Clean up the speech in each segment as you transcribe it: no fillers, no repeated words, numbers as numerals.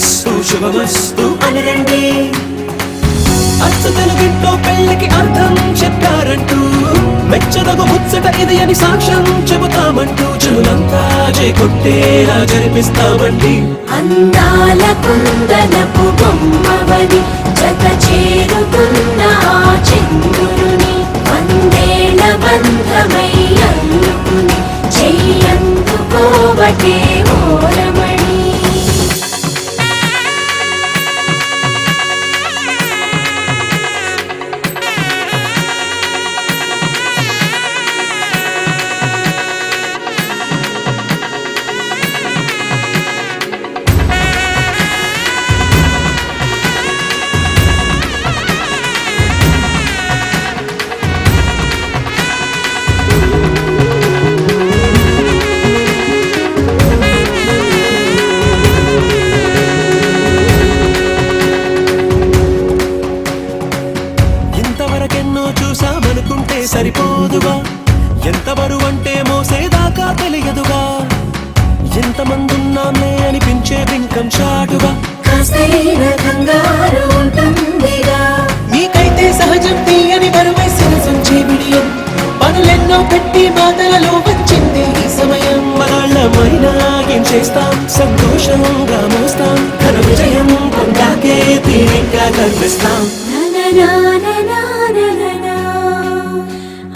శుభమస్తు శుభమస్తు అని రండి. అచ్చ తెలుగింట్లో పెళ్లికి అర్థం చెప్పారంటూ మెచ్చదగు ముచ్చట ఇది అని సాక్ష్యం చెబుతామంటూ చెవులంతా చేకొట్టేలా జరిపిస్తామండి. అందాల కుందనపు బొమ్మవని జత చేరుకున్న ఆ చంద్రుని వందేళ్ల బంధమై అల్లుకుని చెయ్యందుకోవటే ఓరమణి. ఇంతవరకెన్నో చూసామనుకుంటే సరిపోదుగా, ఎంత బరువంటే మోసేదాకా తెలియదుగా, ఎంతమందున్నామే అనిపించే బింకం చాటుగా కాస్తైన కంగారు ఉంటుందిగా. మీకైతే సహజం తీయని బరువై సరసంచే బిడియం పనులెన్నో పెట్టి మాటలలో వచ్చింది ఈ సమయం. మనాళ్ళమైనా ఏం చేస్తాం, సంతోషంగా మోస్తాం, ఘన విజయం పొందాకే తీరిగ్గా కనిపిస్తాం.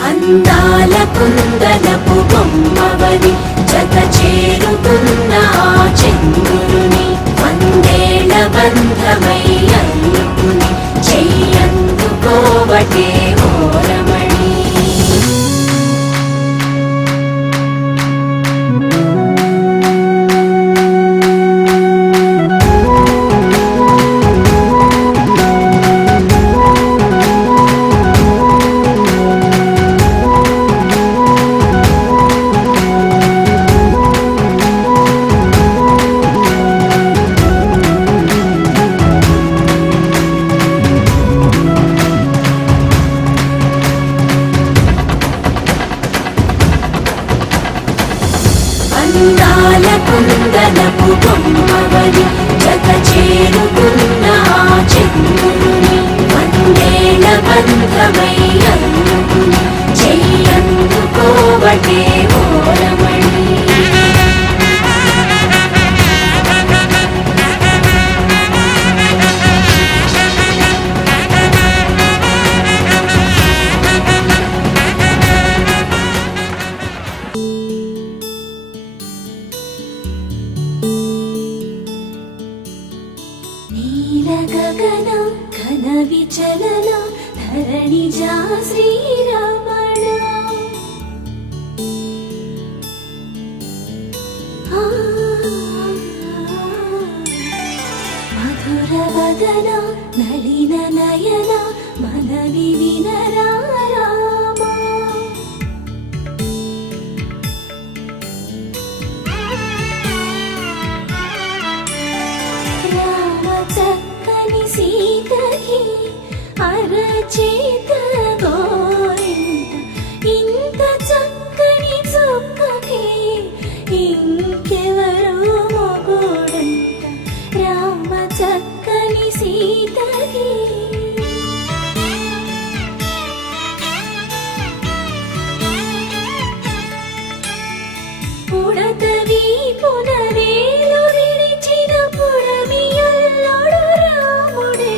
అందాల కుందనపు బొమ్మవని జత చేరుకున్న ఆ చంద్రుని వందేళ్ల బంధమై అల్లుకుని చెయ్యందుకోవటే ఓరమణి. అందాల కుందనపు బొమ్మవని జత చేరుకున్న ఆ చంద్రుని వందేళ్ల బంధమై అల్లుకుని చెయ్యందుకోవటే ఓరమణి. నీల గగన ఘన విచలన ధరణిజా శ్రీరమణ. మధుర వదన నళిన నయన మనవి వినరా రామా. చక్కని సీతకి అరచేత గోరింట ఇంత చక్కని చుక్కకి ఇంకెవరో మొగుడంట. రామ చక్కని సీతకి పుడతవి పునవేలు విడిచిన పుడమియల్లోడు రాముడే.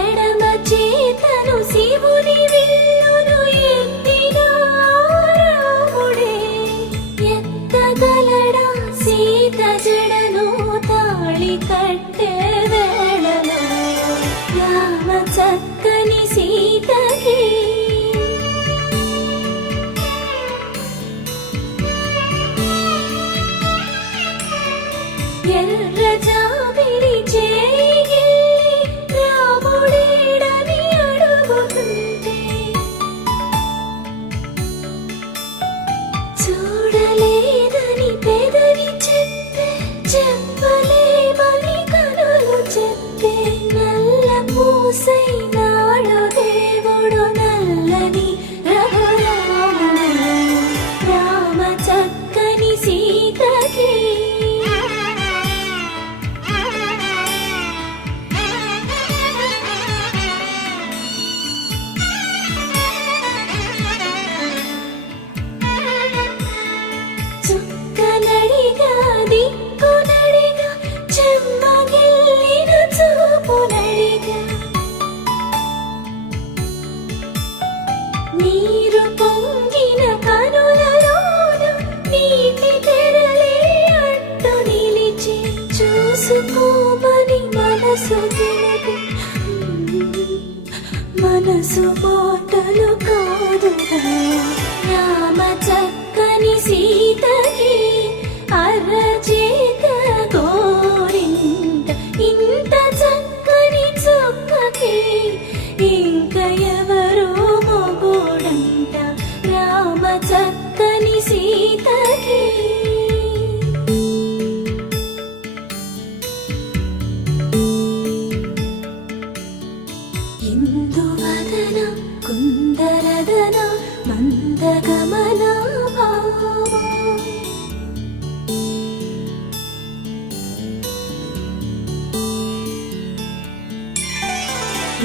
ఎడమ చేతను శివుని విల్లును ఎత్తిన రాముడే. ఎత్తగలడా సీత జడను తాళి కట్టే వేళలో రామ చక్కని సీతకి ఎర్ర జాబిలి చేయి రాముడేడని అడుగుతుంటే చూడలేదని పెదవి చెప్పే చెప్పలేమని కనులు చెప్పే. నల్ల పూసై నాడు దేవుడు నల్లని రఘురాముడు. రామ చక్కని సీత తెలుసుకోమని మనసు తెలిపి మనసు మాటలు కాదుగా రామ చక్కని సీతకి అరచేత గోరింట ఇంత చక్కని చొక్కకి ఇంక ఎవరో మొగుడంట రామ చక్కని సీతకి ఇందువదన కుందరదన మందగమన భావా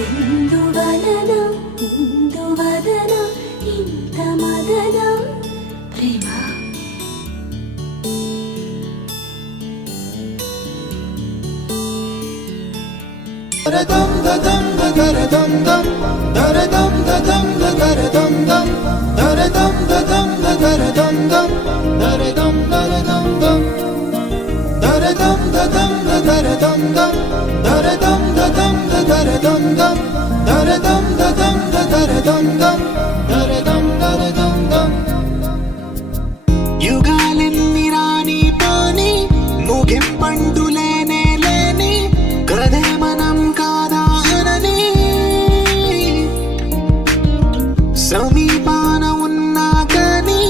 ఇందువలన ఇందువదన ఇంత మదన ప్రేమ దరదం దదం దరదం దం దరదం దదం దరదం దం దరదం దదం దరదం దం దరదం దరదం దం దరదం దదం దరదం దం దరదం దదం దరదం దం దరదం దదం దరదం దం దరదం దరదం దం యుగాలెన్ని రాని పాని ముగింపండు లేనే లేని కథే మనం కాదా అనని సమీపాన ఉన్నా కానీ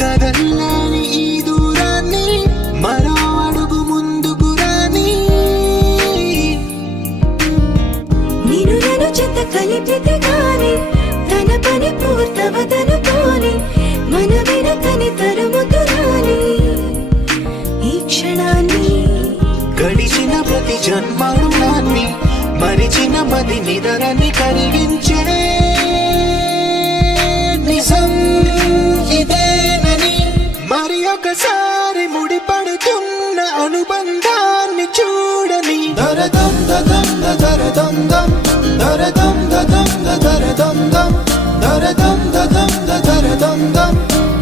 కదల్లేని ఈ దూరాన్ని మరో అడుగు ముందుకు రాని నేను నన్ను చెత్త కలిపితే గాని తన పని పూర్తవదనుకోని మన వెనకని తరుముతురాని ఈ క్షణాన్ని గడిచిన ప్రతి జన్మరుణాన్ని మరిచిన మది నిదరని కలిగించే నిజం ఇదేనని మరి ఒకసారి ముడిపడుతున్న అనుబంధాన్ని చూడని దరదం దదం దరదం దం దరదం దదం దరదం దం దరదం దదం దరదం దం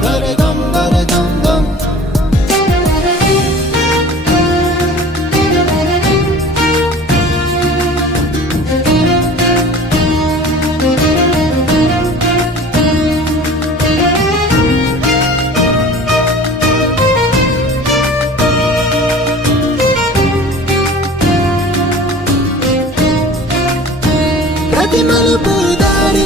దరదం దరదం దం ప్రతి మలుపు దారి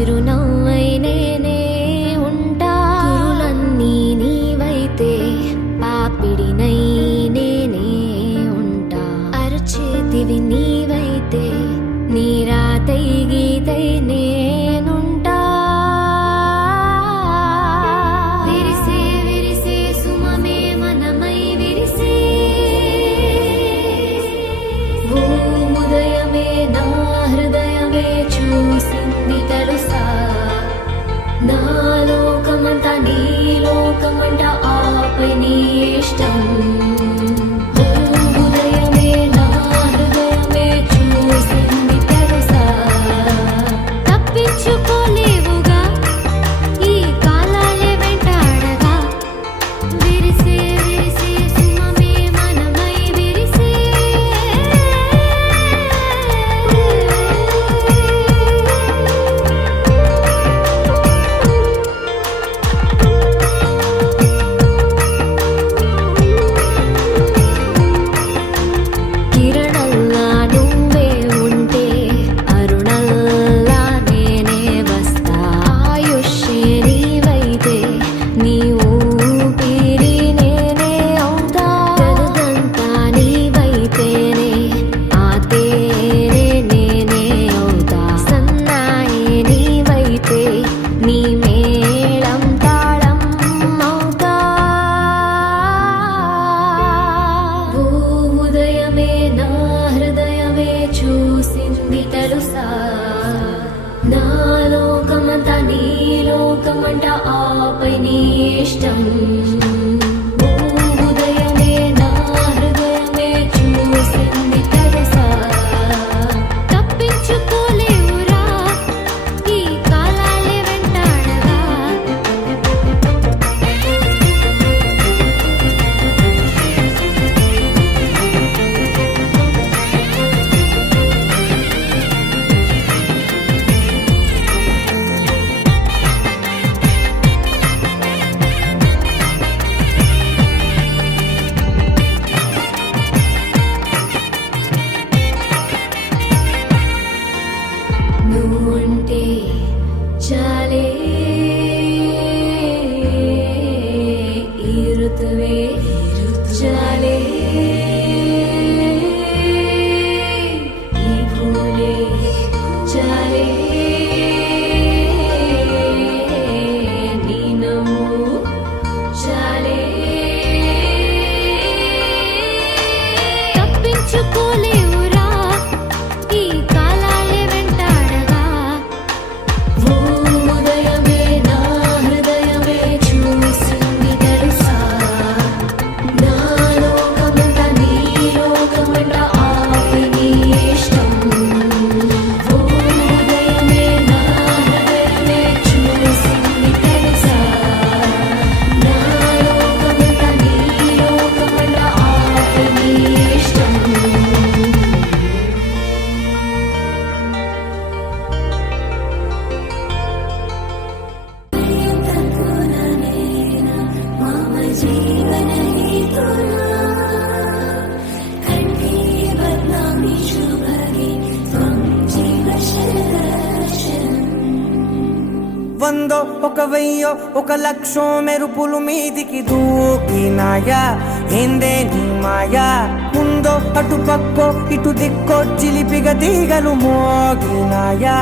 చిరునవ్వై నేనే ఉంటా కురులన్నీ నీవైతే పాపిడినై నేనే ఉంటా అరచేతివి నీవైతే నీ రాతై గీతై నేనుంటా విరిసే విరిసే సుమమే మనమై విరిసే ఓ ఉదయమే నా హృదయమే చూసింది తెలుసా నా లోకమంతా నీ లోకమంట ఆపై నీ ఇష్టం ఓ ఉదయమే నా హృదయమే చూసింది తెలుసా తప్పించుకోలేవుగా ఈ కాలాలే వెంటాడగా విరిసే విరిసే సుమమే మనమై విరిసే కిరణల్లా నువ్వే ఉంటే అరుణల్లా నేనే వస్తా ఆయుష్యే నీవైతే నీ ఊపిరి నేనే అవుతా జగదంతా నీవైతేనే ఆ తేనే నేనే అవుతా సన్నాయి నీవైతే నీ మేళం తాళం అవుతా ఓ ఉదయమే నా హృదయమే చూసింది తెలుసా నా లోకమంతా నీ లోకమంట ఆపై నీ ఇష్టం ఓ ఉదయమే నా హృదయమే చూసింది తెలుసా తప్పించుకోలేవురా ఈ కాలాలే వెంటాడగా నువ్వుంటే చాలే ఈ ఋతువే చాలే ఈ పూలే చాలే నీ నవ్వు చాలే తప్పించుకోలేవురా ఈ కాలాలే వెంటాడగా ఓ ఉదయమే నా హృదయమే చూసింది తెలుసా నా లోకమంతా నీ లోకమంట ఆపై నీ ఇష్టం ఓ ఉదయమే నా హృదయమే చూసింది తెలుసా నా లోకమంతా నీ లోకమంట ఆపై నీ ఇష్టం మమ జీవన కంఠే బద్నామి శుభగే త్వం జీవ శరణం వందో ఒక వెయ్యో ఒక లక్షో మెరుపులు మీదికి దూకినాయా ఏందే నీ మాయా ముందో అటు పక్కో ఇటు దిక్కో చిలిపిగ తీగలు మోగినాయా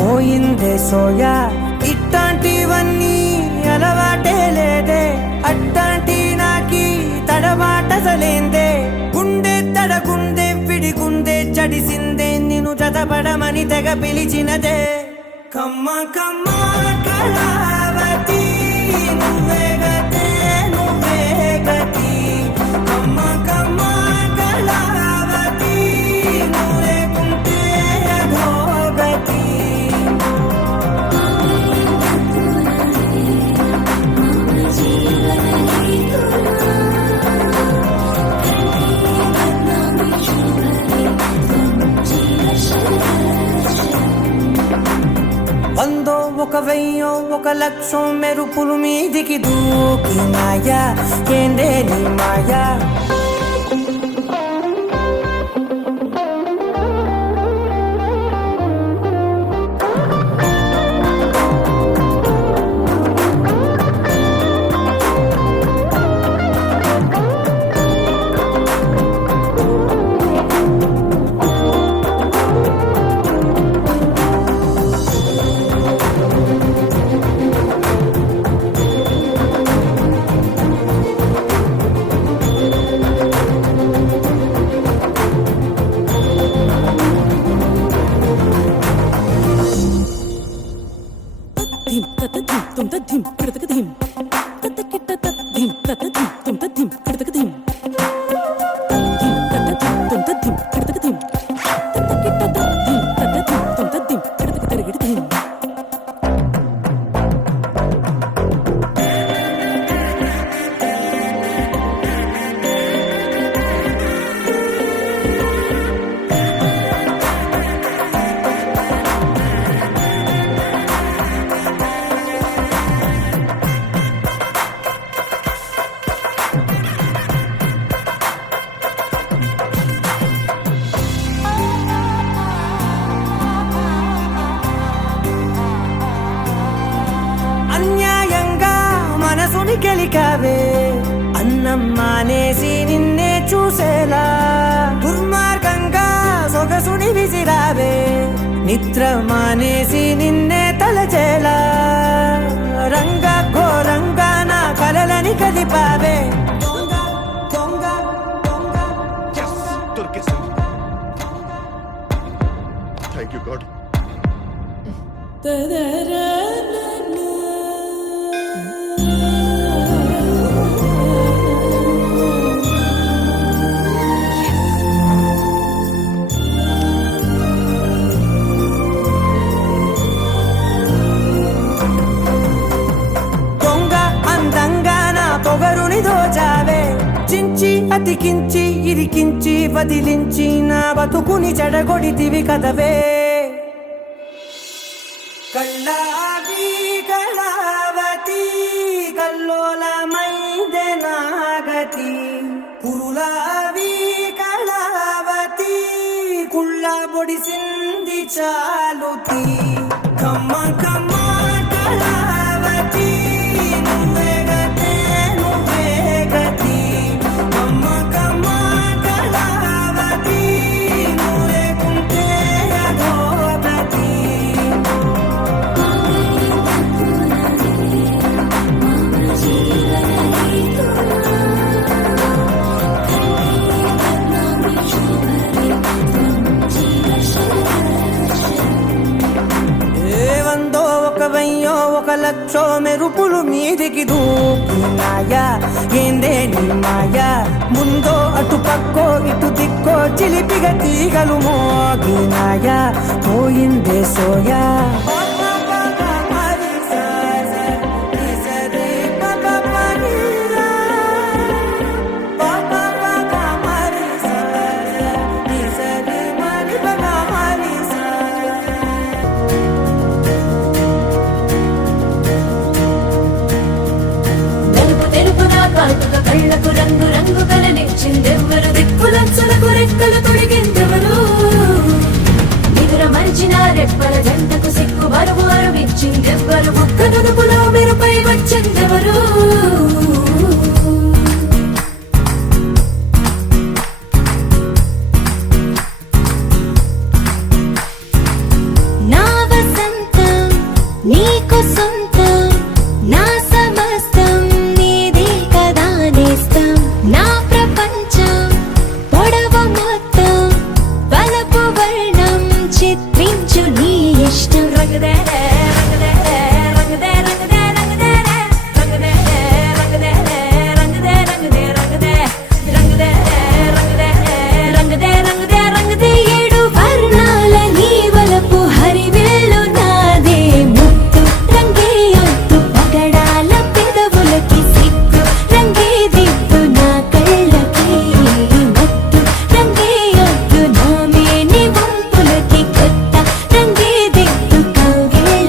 పోయిందే సోయా ఇట్లాంటివన్నీ అలవాటే లేదే అట్లాంటి నాకి తడబాటసలేందే గుండె తడగుందే విడిగుందే చడిసిందే నిన్ను చదపడమని తెగ పిలిచినదే కమ్మ కమ్మ కళావతి నువ్వే గతే నువ్వే గతి కమ్మ కమ్మ కళావతి నువ్వే కుంటే అధోగతి వందో ఒక వెయ్యో ఒక లక్షో మెరుపులు మీదికి దూకినాయా ఏందే నీ మాయా అన్యాయంగా మనసుని గెలికావే అన్నం మానేసి నిన్నే చూసేలా దుర్మార్గంగా సొగసుని విసిరావే నిద్ర మానేసి నిన్నే తలచేలా రంగ ఘోరంగా నా కలలని కదిపావే దొంగ దొంగ దొంగ దొరికేసింది. Thank you God. దొంగ అందంగా నా పొగరుని దోచావే చించి అతికించి ఇరికించి వదిలించి నా బతుకుని చెడగొడితివి కదవే కళ్ళావి కళావతి కల్లోలమైందే నాగతి కురులావి కళావతి కుళ్ళ బొడిసింది చాలుతి కమ్మ కమ్మ కళావతి నువ్వే గతే నువ్వే గతి కమ్మ కమ్మ కళావతి నువ్వే కుంటే అధోగతి ఏవందో ఒక వెయ్యో ఒక లక్షో మెరుపులు మీదికి దూకినాయా ఏందే నీ మాయా ముందో అటు పక్కో ఇటు దిక్కో చిలిపిగా తీగలు మోగినాయా పోయిందే సోయా తెలుపు తెలుపున కాటుక కళ్ళకు రంగు రంగు కలనిచ్చిందెవ్వరు దిక్కులచ్చులకు రెక్కలు తొడిగిందెవరు నిదుర మరిచిన రెప్పల జంటకు సిగ్గు బరువు అరుమిచ్చిందెవ్వరు ముక్క నుదుపులో మెరుపై వచ్చిందెవరు నా వసంతం నీకు సొంతం నా సమస్తం నీదే కదా నేస్తం నా ప్రపంచం పొడవ మొత్తం వలపు వర్ణం చిత్రించు నీ ఇష్టం రంగదే రంగదే రంగదే రంగదే రంగదే రంగదే రంగదే రంగదే రంగదే రంగదే రంగదే రంగదే రంగదే రంగదే రంగదే ఏడు వర్ణాల నీ వలపు హరివేలు నాదే ముత్తు రంగే ఒత్తు పగడాల పెదవులకి సిగ్గు రంగే దిద్దు నా కళ్ళకి మత్తు రంగే ఒత్తు నా మేని వంపులకి కొత్త రంగే దిద్దు కౌగిళ్ళకి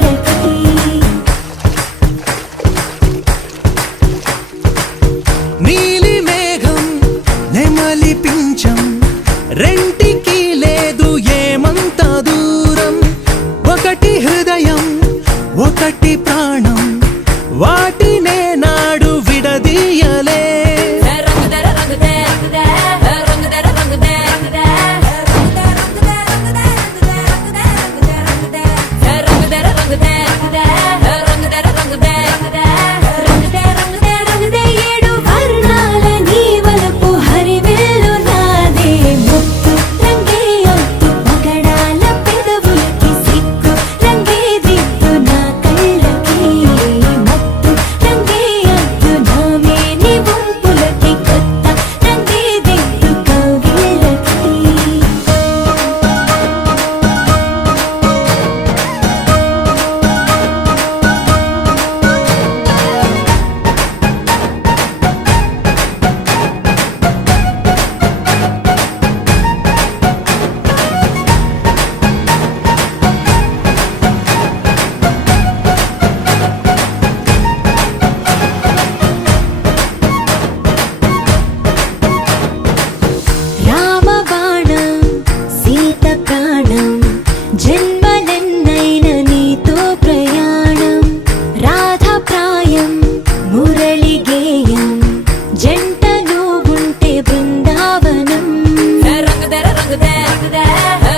జన్మలెన్నైన నీతో ప్రయాణం రాధప్రాయం మురళి గేయం జంటలో ఉంటే బృందావనం రంగుదర రంగుదే రంగుదే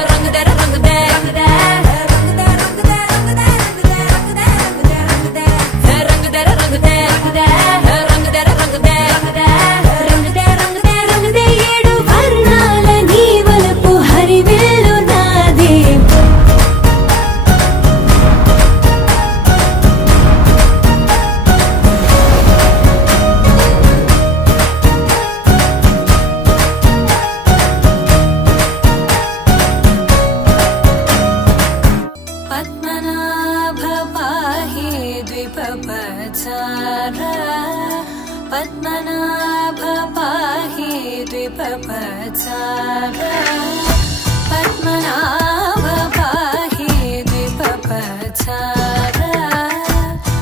రంగుదర రంగుదే రంగుదే రంగుదర రంగుదే రంగుదే రంగుదర రంగుదే రంగుదే రంగుదే రంగుదే ఏడు వర్ణాల నీ వలపు హరివిల్లు నాదే పద్మనాభ పాహి ద్విపపచార పద్మనాభ పాహి ద్విపపచార పద్మనాభ పాహి ద్విపపచార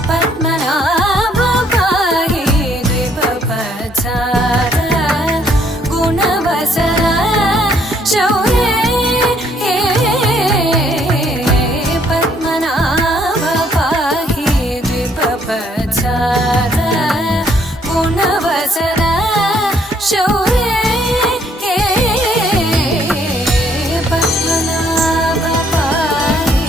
పద్మనాభ పాహి ద్విపపచార గుణవసర శౌర్య పద్మనాభ పాహి ద్విపపచార గుణవసర శౌర్య పద్మనాభ పాహి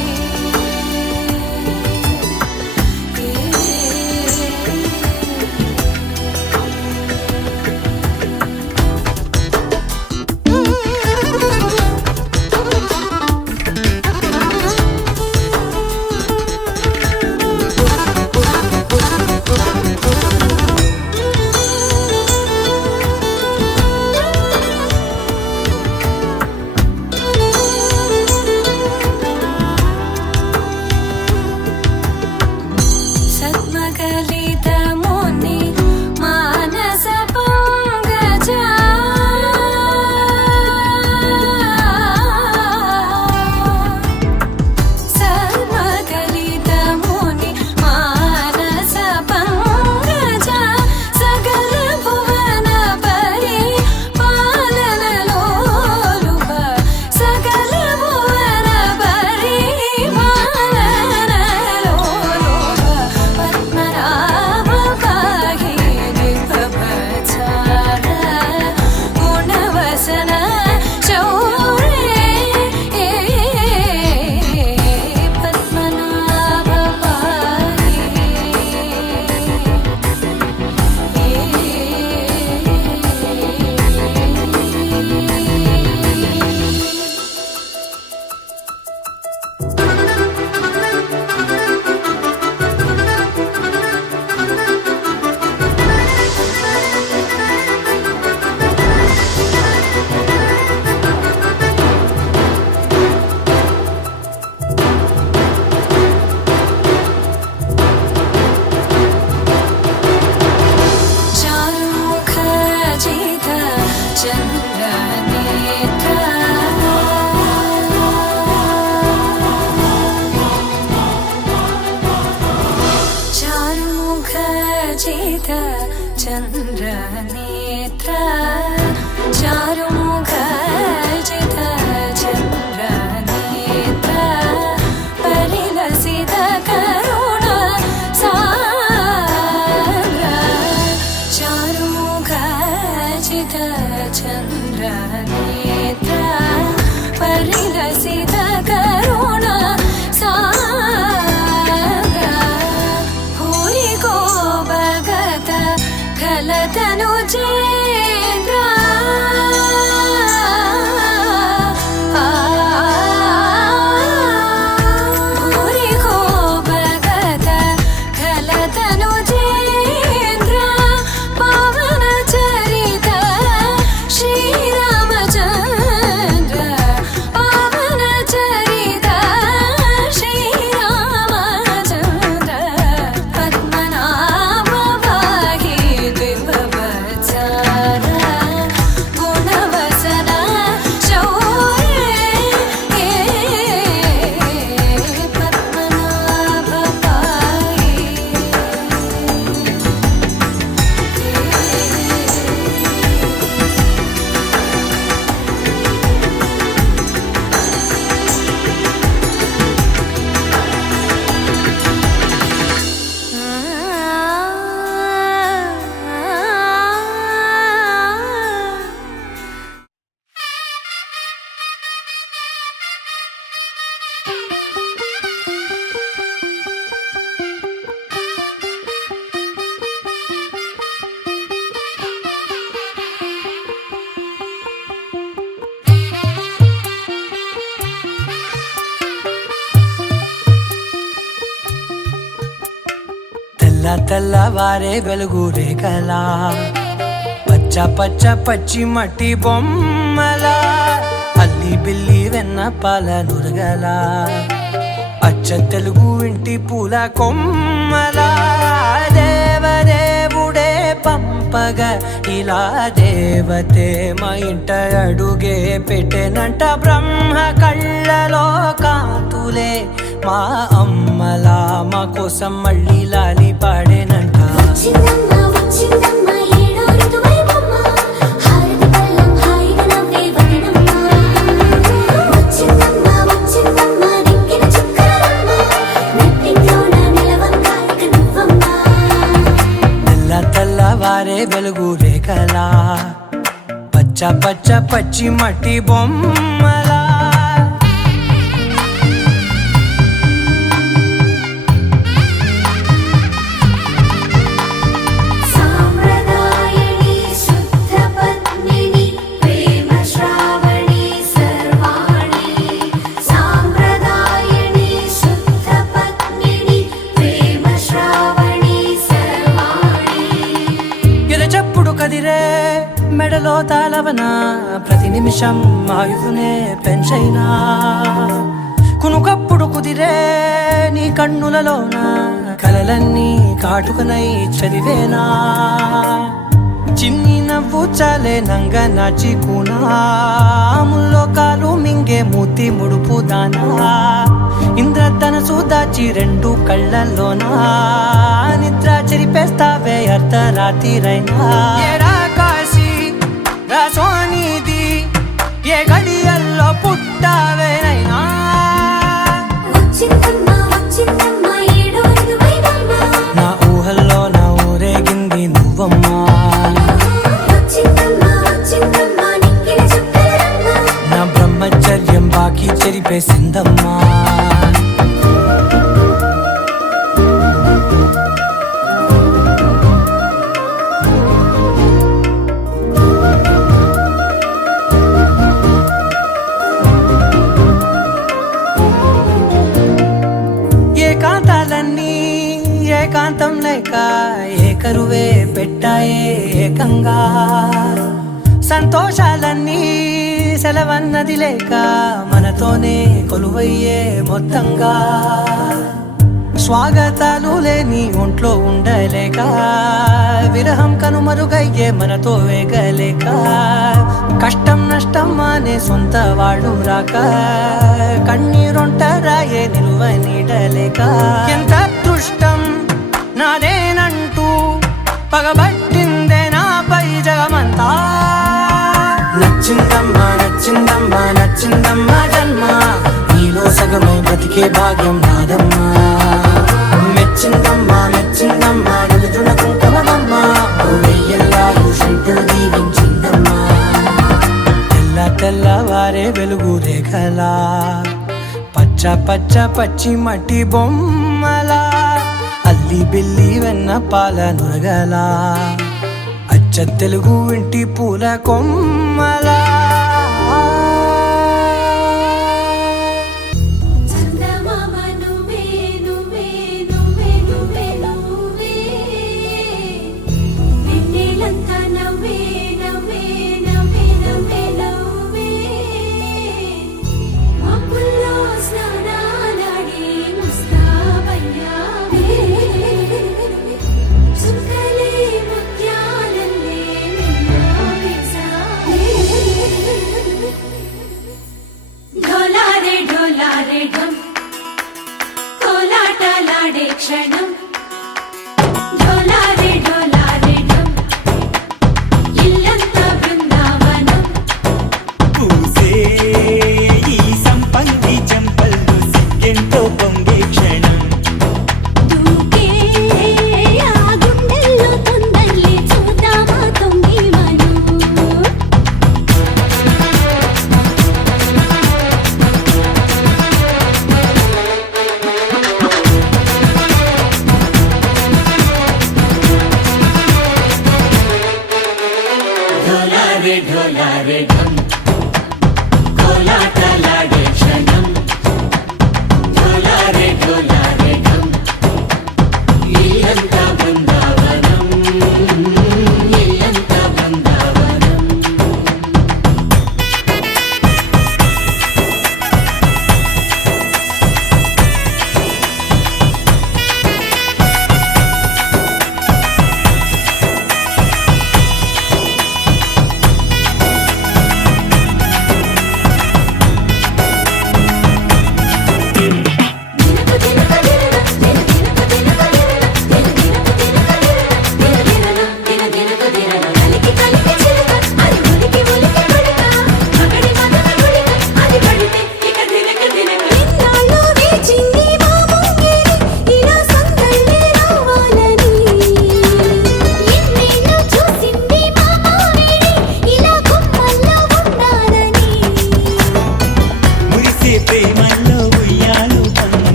సద్మగలిత ముని మానస పంకజ సద్మగలిత ముని మానస పంకజ సకల భువన పరి పాలనలోలుప సకల భువన పరి పాలనలోలుప పద్మనాభ పాహి ద్విపపచార గుణవసన శౌర్య పద్మనాభ పాహి చారుముఖ జిత చంద్ర నేత్ర చారుముఖ జిత చంద్ర నేత్ర చారుముఖ జిత చంద్ర నేత్ర పరిలసిత కరుణ సాంద్ర చారుముఖ జిత చంద్ర నేత్ర పరిలసిత కరుణ సాంద్ర భూరి కో భగత ఖలతను చేంద్ర భూరి కో భగత ఖలతను చేంద్ర పవన చరిత శ్రీరామచంద్ర పవన చరిత శ్రీరామచంద్ర పద్మనాభ పాహి ద్విపపచార తెల్లవారే వెలుగు రేఖలా పచ్చ పచ్చ పచ్చి మట్టి బొమ్మలా అల్లి బిల్లి వెన్న పాల నురగలా అచ్చ తెలుగు ఇంటి పూల కొమ్మలా దేవదేవుడే పంపగా ఇలా దేవతే మా ఇంట అడుగే పెట్టెనంట బ్రహ్మ కళ్ళలో కాంతులే మా అమ్మలా మా కోసం మళ్ళీ లాలి పాడేనంట వచ్చిందమ్మ వచ్చిందమ్మ ఏడో ఋతువైవమ్మ హారతి పళ్ళం హాయిగా నవ్వే వదనమ్మ వచ్చిందమ్మ వచ్చిందమ్మ నెక్కిన చుక్కలమ్మ నెట్టింట్లోన నిలవంగా ఇక నువ్వమ్మ తెల్లవారే వెలుగు రేఖలా పచ్చ పచ్చ పచ్చి మట్టి బొమ్మలా సాంప్రదాయని శుద్ధ పద్మిని ప్రేమ శ్రావణి సర్వాణి సాంప్రదాయని శుద్ధ పద్మిని ప్రేమ శ్రావణి సర్వాణి ఎరచప్పుడు కదిరే మెడలో తాళవన ప్రతి నిమిషం ఆయువునే పెంచైనా కునుకప్పుడు కుదిరే నీ కన్నులలోన కలలన్నీ కాటుకనై చదివేనా చిన్ని నవ్వు చాలే నంగ నాచి కూనాముల్లో కాలు మింగే మూతి ముడుపు దానా ఇంద్రధనసు దాచి రెండు కళ్ళల్లోనా నిద్ర చెరిపేస్తావే అర్ధరాత్రిరైనా ఏడా కాశీ రాసోనిది ఏ గడియల్లో పుట్టావేనైనా వచ్చిందమ్మ వచ్చిందమ్మ ఏడో ఋతువైవమ్మ నా ఊహల్లో నా ఊరేగింది నువ్వమ్మా వచ్చిందమ్మ వచ్చిందమ్మ నెక్కిన చుక్కలమ్మ నా బ్రహ్మచర్యం బాకీ చెరిపేసిందమ్మా ఏకాంతాలన్నీ ఏకాంతం లేక ఏకరువే పెట్టాయే ఏకంగా సంతోషాలన్నీ సెలవన్నది లేక మనతోనే కొలువయ్యే మొత్తంగా స్వాగతాలు లేని ఒంట్లో ఉండలేక విరహం కనుమరుగయ్యే మనతో వేగలేక కష్టం నష్టం అనే సొంత వాడు రాక కన్నీరొంటరాయే నిలువ నీడలేక ఎంత అదృష్టం నాదేనంటూ పగబట్టిందే నాపై జగమంతా నచ్చిందమ్మా నచ్చిందమ్మా నచ్చిందమ్మా జన్మ నీలో సగమై బ్రతికే భాగ్యం నాదమ్మా మెచ్చిందమ్మా మెచ్చిందమ్మా నిలుచున్న కుంకుమమ్మా ఓ వెయ్యల్లాలు శంకరు దీవించిందమ్మా తెల్లవారే వెలుగు రేఖలా పచ్చ పచ్చ పచ్చి మట్టి బొమ్మలా అల్లి బిల్లి వెన్న పాల నురగలా అచ్చ తెలుగు ఇంటి పూల కొమ్మలా చందమామ నువ్వే నువ్వే నువ్వే నువ్వే నువ్వే వెన్నెలంతా నవ్వే నవ్వే నవ్వే నవ్వే నవ్వే మబ్బుల్లో స్నానాలాడి ముస్తాబయ్యావే చుక్కలే ముత్యాలల్లే నిన్న వేసావే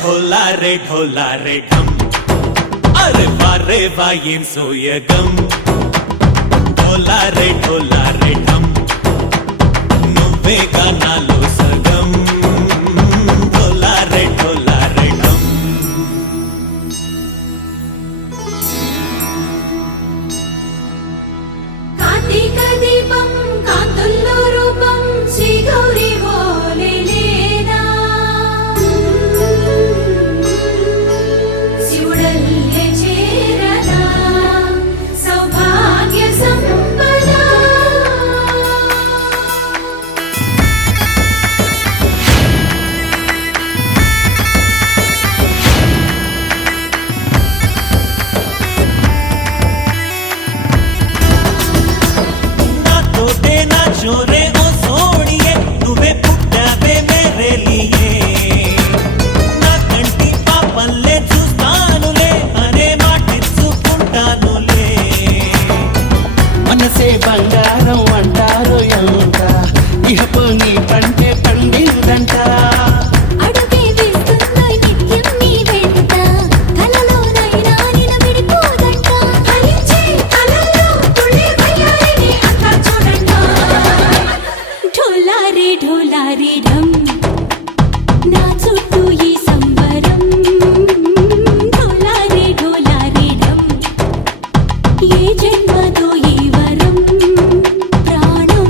ढोला रे ढम अरे वाह ఏం సోయగం ढोला रे ढम నువ్వే గానాలో సగం ढोला रे ढम కార్తీక దీపం కాంతుల్లో రూపం శ్రీ గౌరీ ఓలే లేనా శివుడల్లే చేరదా సౌభాగ్య సంపద छोरे ओ सोनिए నువ్వే పుట్టావే మేరే లియే నా కంటి పాపల్లే చూస్తానులే అనే మాటిచ్చుకుంటానులే మనసే బంగారం అంటారు ఎంత ఇహపు నీ పంటే పండిందంట అడుగే వేస్తున్న నిత్యం నీ వెంట కలలోనైనా నిలబడిపోదంట ఫలించే కలలో తుళ్ళి వయ్యారిని అంతా చూడంట ढोला रे ढम నా చుట్టూ ఈ సంబరం ढोला रे ढम ఏ జన్మదో ఈ వరం ప్రాణం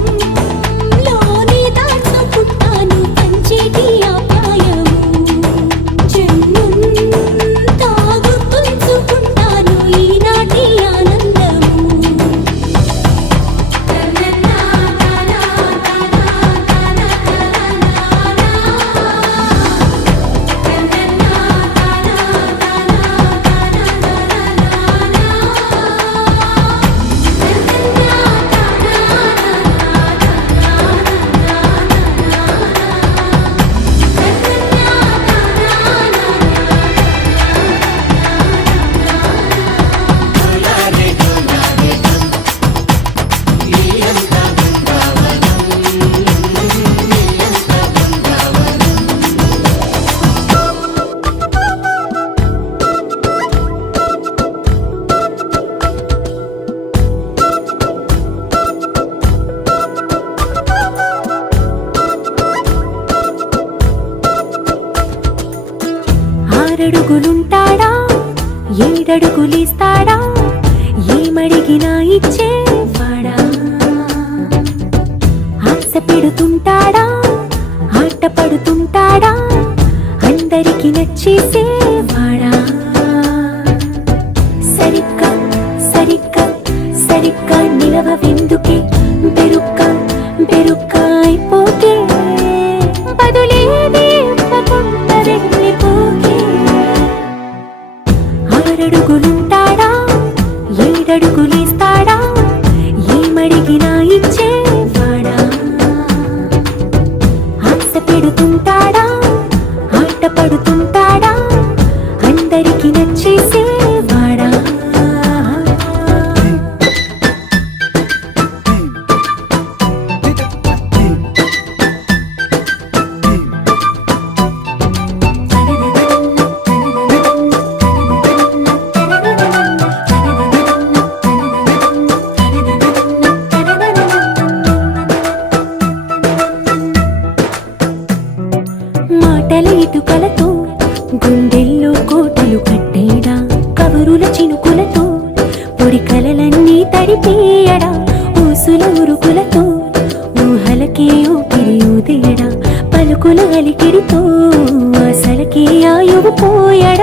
లోని దాచుకుంటాను పంచేటి ఆప్యాయము జన్మం తాగుతుంచుకుంటాను ఈనాటి ఆనందము ఆరడుగులుంటాడా ఏడడుగులిస్తాడా ఏమడిగినా ఇచ్చేవాడా ఆశ పెడుతుంటాడా ఆట పడుతుంటాడా అందరికి నచ్చేసేవాడా సరిగ్గా సరిగ్గా సరిగ్గా నిలవెందుకే బెరుక్క అయిపోకే బదులేది ఇవ్వకుండా వెళ్ళిపోకే ఆరడుగులుంటాడా ఏడడుగులిస్తాడా ఏమడిగినా ఇచ్చేవాడా ఆశ పెడుతుంటాడా ఆట పడుతుంటాడా అందరికి నచ్చేసేవాడా మాటల ఇటుకలతో గుండెల్లో కోటలు కట్టేడా కబురుల చినుకులతో పొడి కలలన్నీ తడిపేయడా ఊసుల ఉరుకులతో ఊహలకే ఊపిరి ఊదేయడా పలుకుల అలికిడితో ఆశలకే ఆయువు పోయడా